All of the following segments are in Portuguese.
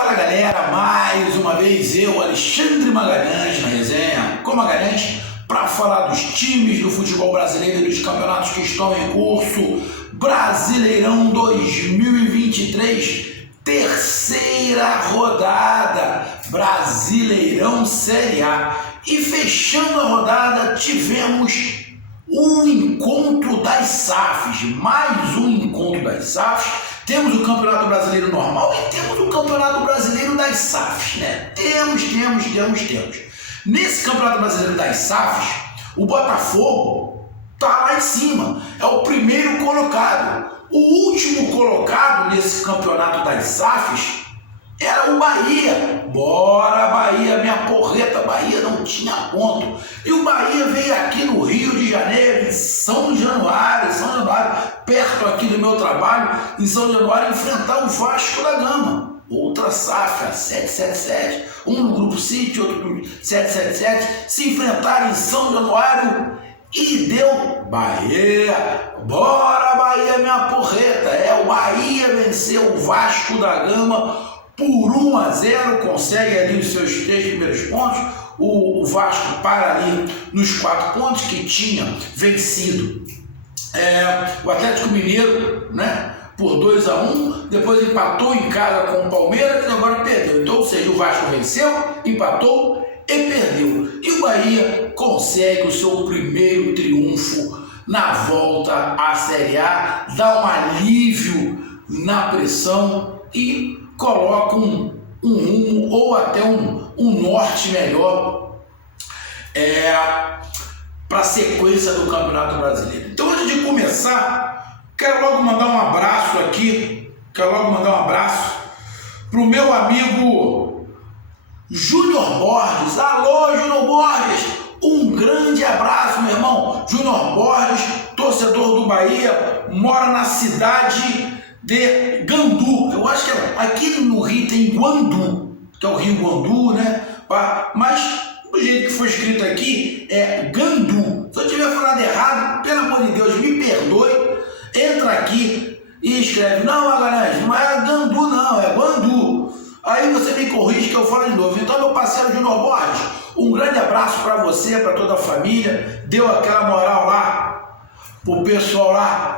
Fala galera, mais uma vez eu, Alexandre Magalhães, na resenha com Magalhães, para falar dos times do futebol brasileiro e dos campeonatos que estão em curso. Brasileirão 2023, terceira rodada, Brasileirão Série A. E fechando a rodada, tivemos um encontro das SAFs, mais um encontro das SAFs. Temos o Campeonato Brasileiro normal e temos o Campeonato Brasileiro das SAFs, né? Temos. Nesse Campeonato Brasileiro das SAFs, o Botafogo tá lá em cima, é o primeiro colocado. O último colocado nesse Campeonato das SAFs era o Bahia. Bora Bahia, minha porreta, Bahia não tinha ponto. E o Bahia veio aqui no Rio de Janeiro, em São Januário, perto aqui do meu trabalho, em São Januário, enfrentar o Vasco da Gama. Outra SAF, 777, um no Grupo City, outro no 777, se enfrentaram em São Januário e deu Bahia. Bora Bahia, minha porreta. O Bahia venceu o Vasco da Gama por 1-0, consegue ali os seus 3 primeiros pontos. O Vasco para ali nos 4 pontos que tinha vencido o Atlético Mineiro, né, por 2-1, depois empatou em casa com o Palmeiras e agora perdeu. Então, ou seja, o Vasco venceu, empatou e perdeu. E o Bahia consegue o seu primeiro triunfo na volta à Série A, dá um alívio na pressão e coloca um rumo ou até um norte melhor para a sequência do Campeonato Brasileiro. Então, antes de começar, quero logo mandar um abraço para o meu amigo Júnior Borges. Alô, Júnior Borges! Um grande abraço, meu irmão. Júnior Borges, torcedor do Bahia, mora na cidade de Gandu. Eu acho que aqui no Rio tem Guandu, que é o Rio Guandu, né? Mas do jeito que foi escrito aqui é Gandu. Se eu tiver falado errado, pelo amor de Deus, me perdoe. Entra aqui e escreve: não, Magalhães, não é Gandu não, é Guandu. Aí você me corrige que eu falo de novo. Então, meu parceiro Júnior Borges, um grande abraço para você, para toda a família. Deu aquela moral lá pro pessoal lá.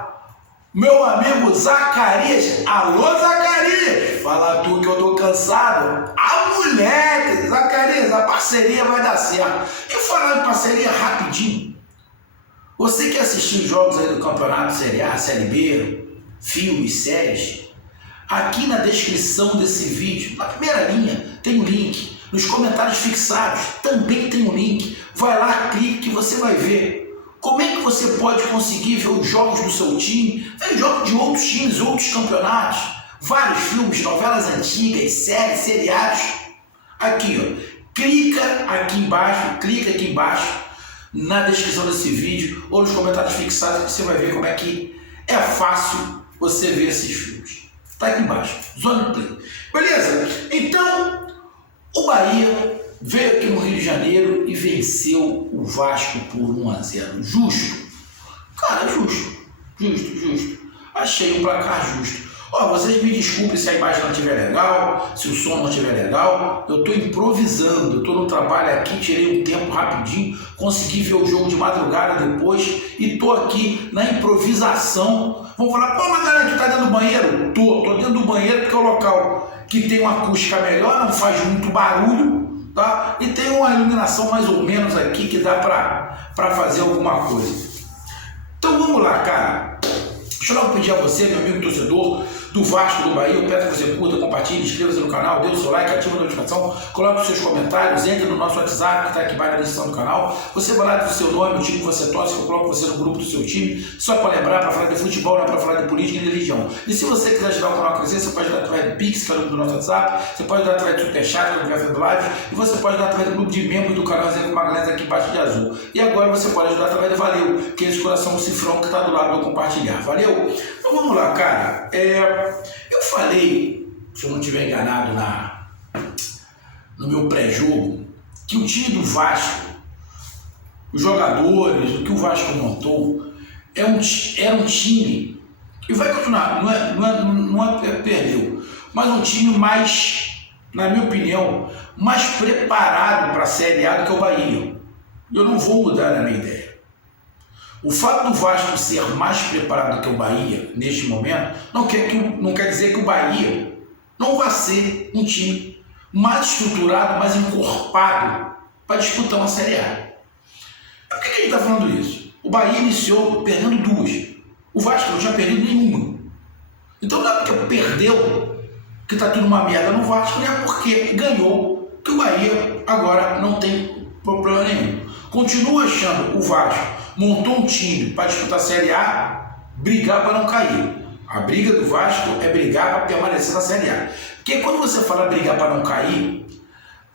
Meu amigo Zacarias, alô Zacarias, fala tu que eu tô cansado. A mulher, Zacarias, a parceria vai dar certo. E falando em parceria, rapidinho, você que assistiu os jogos aí do Campeonato Série A, Série B, filmes, séries, aqui na descrição desse vídeo, na primeira linha, tem um link. Nos comentários fixados também tem um link. Vai lá, clique que você vai ver como é que você pode conseguir ver os jogos do seu time, ver jogos de outros times, outros campeonatos, vários filmes, novelas antigas, séries, seriados. Aqui, ó, clica aqui embaixo na descrição desse vídeo ou nos comentários fixados que você vai ver como é que é fácil você ver esses filmes. Tá aqui embaixo, Zona Play. Beleza? Então, o Bahia veio aqui no Rio de Janeiro e venceu o Vasco por 1-0. Justo? Cara, justo. Achei um placar justo. Ó, vocês me desculpem se a imagem não estiver legal, se o som não estiver legal. Eu estou improvisando, eu estou no trabalho aqui, tirei um tempo rapidinho, consegui ver o jogo de madrugada depois e estou aqui na improvisação. Vamos falar: pô, mas galera, tu tá dentro do banheiro? Tô dentro do banheiro porque é o local que tem uma acústica melhor, não faz muito barulho. Tá? E tem uma iluminação mais ou menos aqui que dá para fazer alguma coisa. Então vamos lá, cara. Deixa eu logo pedir a você, meu amigo torcedor do Vasco do Bahia, eu peço que você curta, compartilhe, inscreva-se no canal, dê o seu like, ative a notificação, coloque os seus comentários, entre no nosso WhatsApp que está aqui embaixo na descrição do canal. Você vai lá dizer o seu nome, o time que você torce, que eu coloco você no grupo do seu time, só para lembrar, para falar de futebol, não é para falar de política e de religião. E se você quiser ajudar o canal a crescer, você pode ajudar através do Pix, que é o grupo do nosso WhatsApp, você pode ajudar através do Superchat, que é o Café do Live, e você pode ajudar através do grupo de membros do canal Resenha com Magalhães aqui embaixo de azul. E agora você pode ajudar através do Valeu, que é esse coração cifrão que está do lado do compartilhar. Valeu? Então vamos lá, cara. Eu falei, se eu não estiver enganado no meu pré-jogo, que o time do Vasco, os jogadores, o que o Vasco montou, era um time, e vai continuar, não é perdeu, mas um time mais na minha opinião, mais preparado para a Série A do que o Bahia. Eu não vou mudar a minha ideia. O fato do Vasco ser mais preparado do que o Bahia, neste momento, não quer dizer que o Bahia não vai ser um time mais estruturado, mais encorpado para disputar uma Série A. Por que a gente está falando isso? O Bahia iniciou perdendo 2. O Vasco não tinha perdido nenhuma. Então não é porque perdeu que está tudo uma merda no Vasco, não é porque ganhou que o Bahia agora não tem problema nenhum. Continuo achando o Vasco montou um time para disputar a Série A, brigar para não cair. A briga do Vasco é brigar para permanecer na Série A. Porque quando você fala brigar para não cair,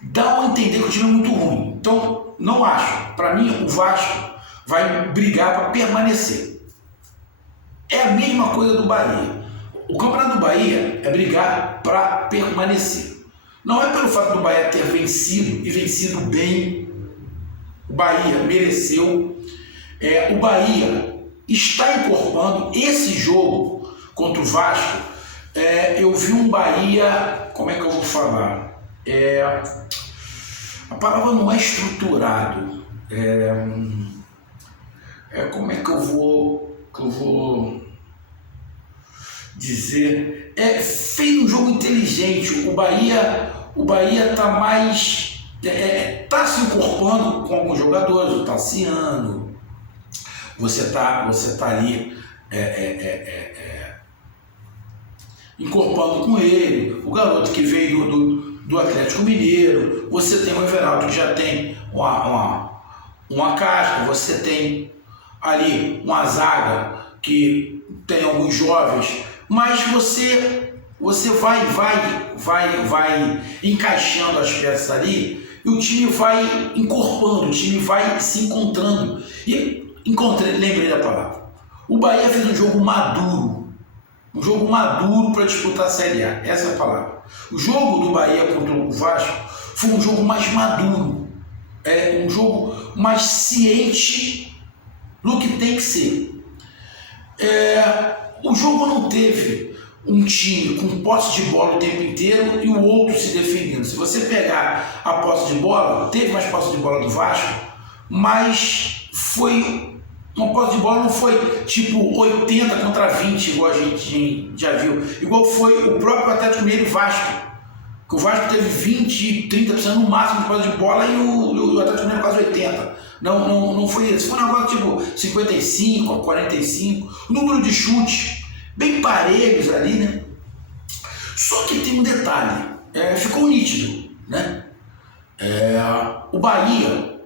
dá a entender que o time é muito ruim. Então, não acho. Para mim, o Vasco vai brigar para permanecer. É a mesma coisa do Bahia. O Campeonato do Bahia é brigar para permanecer. Não é pelo fato do Bahia ter vencido e vencido bem. O Bahia mereceu. O Bahia está encorpando esse jogo contra o Vasco. Eu vi um Bahia, como é que eu vou falar? A palavra não é estruturado. Como é que eu vou dizer? Fez um jogo inteligente. O Bahia está mais... está se encorpando com alguns jogadores, o Tassiano. Você tá ali encorpando com ele, o garoto que veio do Atlético Mineiro. Você tem o Everaldo, que já tem uma casca. Você tem ali uma zaga que tem alguns jovens, mas você vai encaixando as peças ali e o time vai encorpando, o time vai se encontrando. Lembrei da palavra. O Bahia fez um jogo maduro. Um jogo maduro para disputar a Série A. Essa é a palavra. O jogo do Bahia contra o Vasco foi um jogo mais maduro. Um jogo mais ciente do que tem que ser. O jogo não teve um time com posse de bola o tempo inteiro e o outro se defendendo. Se você pegar a posse de bola, teve mais posse de bola do Vasco, mas foi... uma posse de bola não foi tipo 80 contra 20, igual a gente já viu. Igual foi o próprio Atlético Mineiro e Vasco. Que o Vasco teve 20, 30% no máximo de posse de bola e o Atlético Mineiro quase 80%. Não foi isso. Foi um negócio tipo 55 a 45. O número de chutes bem parelhos ali, né? Só que tem um detalhe. Ficou nítido, né? O Bahia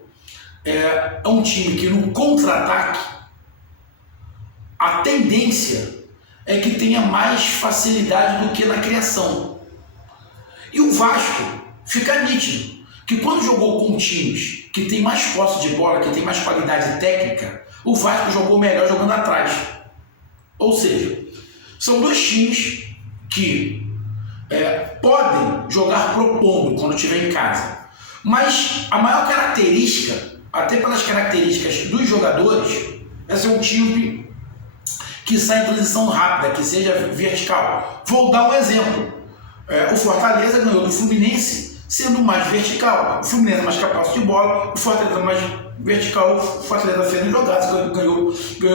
é um time que no contra-ataque a tendência é que tenha mais facilidade do que na criação. E o Vasco fica nítido que quando jogou com times que tem mais posse de bola, que tem mais qualidade técnica, o Vasco jogou melhor jogando atrás. Ou seja, são dois times que podem jogar propondo quando estiver em casa. Mas a maior característica, até pelas características dos jogadores, é ser um time que sai em transição rápida, que seja vertical. Vou dar um exemplo. O Fortaleza ganhou do Fluminense sendo mais vertical. O Fluminense mais capaz de bola, o Fortaleza mais vertical, o Fortaleza fez jogadas, ganhou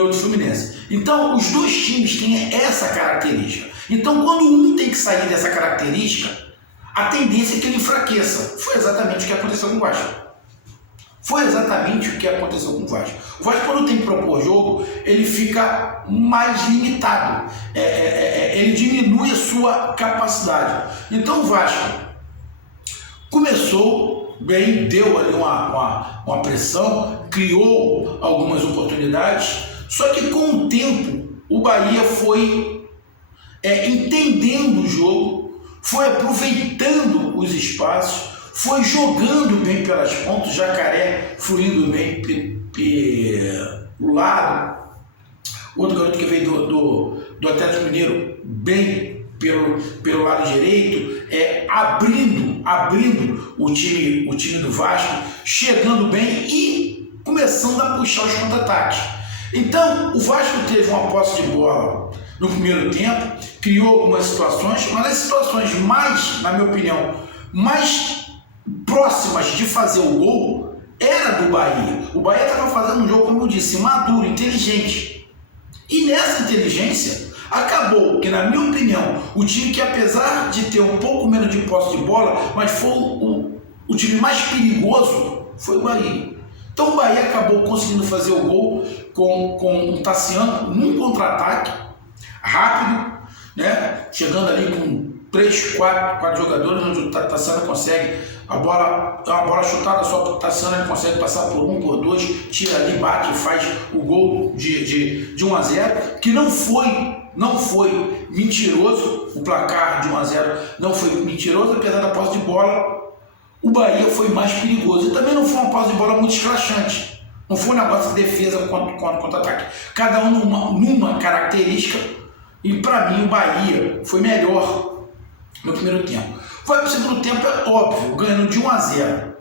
do Fluminense. Então, os dois times têm essa característica. Então, quando um tem que sair dessa característica, a tendência é que ele enfraqueça. Foi exatamente o que aconteceu com o Vasco. O Vasco, quando tem que propor jogo, ele fica mais limitado. Ele diminui a sua capacidade. Então, o Vasco começou bem, deu ali uma pressão, criou algumas oportunidades, só que com o tempo, o Bahia foi entendendo o jogo, foi aproveitando os espaços, foi jogando bem pelas pontas, Jacaré fluindo bem pelo lado, outro garoto que veio do Atlético Mineiro bem pelo lado direito, abrindo o time do Vasco, chegando bem e começando a puxar os contra-ataques. Então, o Vasco teve uma posse de bola no primeiro tempo, criou algumas situações, mas as situações mais, na minha opinião, mais próximas de fazer o gol era do Bahia. O Bahia estava fazendo um jogo, como eu disse, maduro, inteligente. E nessa inteligência, acabou que, na minha opinião, o time que, apesar de ter um pouco menos de posse de bola, mas foi o time mais perigoso, foi o Bahia. Então o Bahia acabou conseguindo fazer o gol com o Tassiano num contra-ataque rápido, né? Chegando ali com 4 jogadores, onde o Tassiano consegue a bola, é uma bola chutada só para o Tassiano, ele consegue passar por 1, por 2, tira ali, bate e faz o gol de 1-0, que não foi mentiroso. O placar de 1-0 não foi mentiroso, apesar da posse de bola. O Bahia foi mais perigoso e também não foi uma posse de bola muito escrachante. Não foi um negócio de defesa contra-ataque. Cada um numa característica, e para mim o Bahia foi melhor no primeiro tempo. Foi para o segundo tempo, é óbvio, ganhando de 1-0.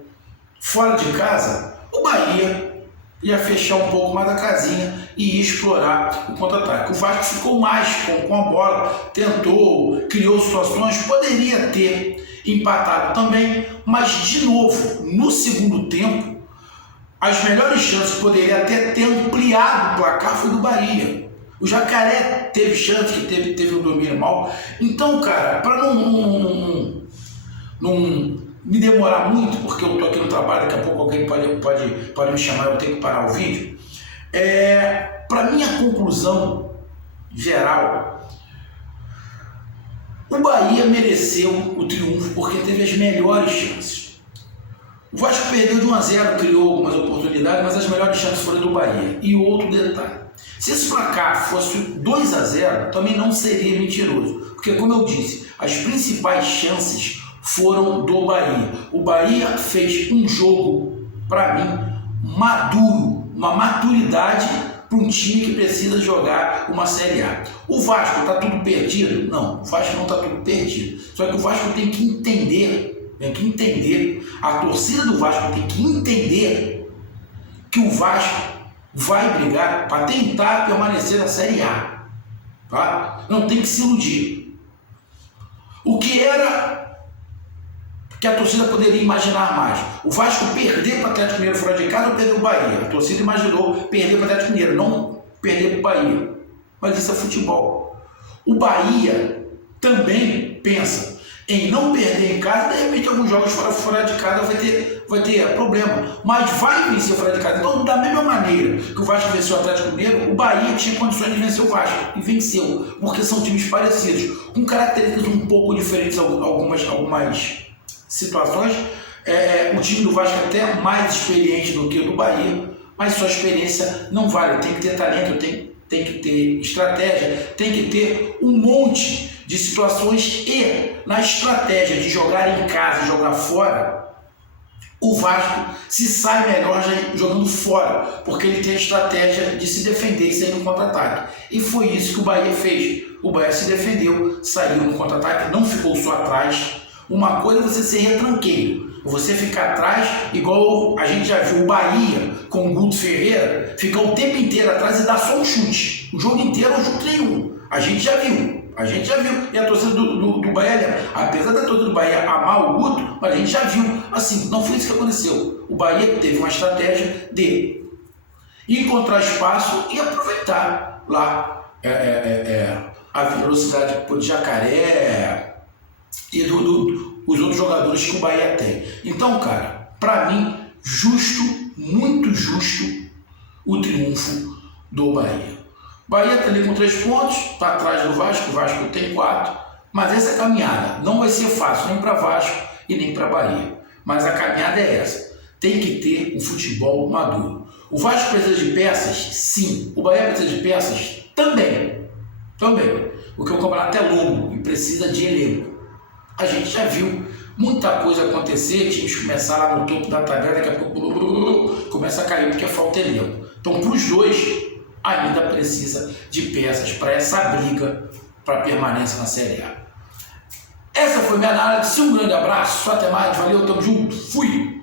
Fora de casa, o Bahia ia fechar um pouco mais da casinha e ia explorar o contra-ataque. O Vasco ficou mais com a bola, tentou, criou situações, poderia ter empatado também, mas de novo, no segundo tempo, as melhores chances que poderia até ter ampliado o placar foi do Bahia. O Jacaré teve chance, que teve um domínio mal. Então, cara, para não me demorar muito, porque eu estou aqui no trabalho, daqui a pouco alguém pode me chamar, eu vou ter que parar o vídeo. Para minha conclusão geral, o Bahia mereceu o triunfo porque teve as melhores chances. O Vasco perdeu de 1-0, criou algumas oportunidades, mas as melhores chances foram do Bahia. E outro detalhe, se esse placar fosse 2-0, também não seria mentiroso, porque, como eu disse, as principais chances foram do Bahia. O Bahia fez um jogo, para mim, maduro, uma maturidade para um time que precisa jogar uma Série A. O Vasco está tudo perdido? Não, o Vasco não está tudo perdido. Só que o Vasco tem que entender, a torcida do Vasco tem que entender que o Vasco vai brigar para tentar permanecer na Série A. Tá? Não tem que se iludir. O que era que a torcida poderia imaginar mais? O Vasco perder para o Atlético Mineiro fora de casa ou perder o Bahia? A torcida imaginou perder para o Atlético Mineiro, não perder para o Bahia. Mas isso é futebol. O Bahia também pensa em não perder em casa, de repente alguns jogos fora de casa vai ter problema, mas vai vencer fora de casa. Então, da mesma maneira que o Vasco venceu o Atlético Mineiro, o Bahia tinha condições de vencer o Vasco, e venceu, porque são times parecidos, com características um pouco diferentes, algumas situações. O time do Vasco é até mais experiente do que o do Bahia, mas sua experiência não vale, tem que ter talento, tem que ter estratégia, tem que ter um monte de situações, e na estratégia de jogar em casa e jogar fora, o Vasco se sai melhor jogando fora, porque ele tem a estratégia de se defender e sair no contra-ataque. E foi isso que o Bahia fez. O Bahia se defendeu, saiu no contra-ataque, não ficou só atrás. Uma coisa é você ser retranqueiro, você ficar atrás, igual a gente já viu o Bahia com o Guto Ferreira, ficar o tempo inteiro atrás e dar só um chute. O jogo inteiro é um chute nenhum. A gente já viu. E a torcida do Bahia lembra. Apesar da torcida do Bahia amar o Guto, mas a gente já viu. Assim, não foi isso que aconteceu. O Bahia teve uma estratégia de encontrar espaço e aproveitar lá a velocidade do Jacaré e os outros jogadores que o Bahia tem. Então, cara, para mim, muito justo o triunfo do Bahia. Bahia está ali com 3 pontos, está atrás do Vasco, o Vasco tem 4, mas essa caminhada não vai ser fácil nem para Vasco e nem para Bahia. Mas a caminhada é essa, tem que ter um futebol maduro. O Vasco precisa de peças? Sim. O Bahia precisa de peças? Também. Porque o campeonato é longo e precisa de elenco. A gente já viu muita coisa acontecer, times começar lá no topo da tabela, daqui a pouco começa a cair porque falta elenco. Então, para os dois, ainda precisa de peças para essa briga para permanência na Série A. Essa foi minha análise. Um grande abraço, até mais, valeu, tamo junto, fui!